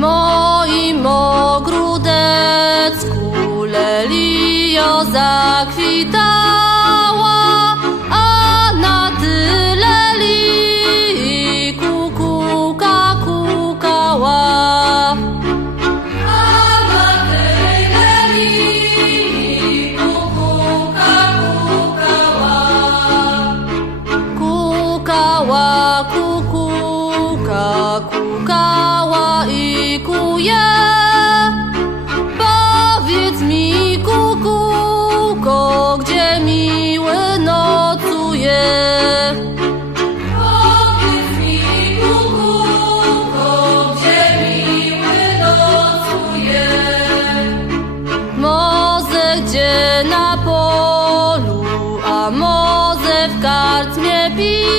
moim ogródecku lelio zakwitała. Kuje. Powiedz mi, kukułko, gdzie miły nocuje? Powiedz mi, kukułko, gdzie miły nocuje? Moze gdzie na polu, a moze w karczmie pije.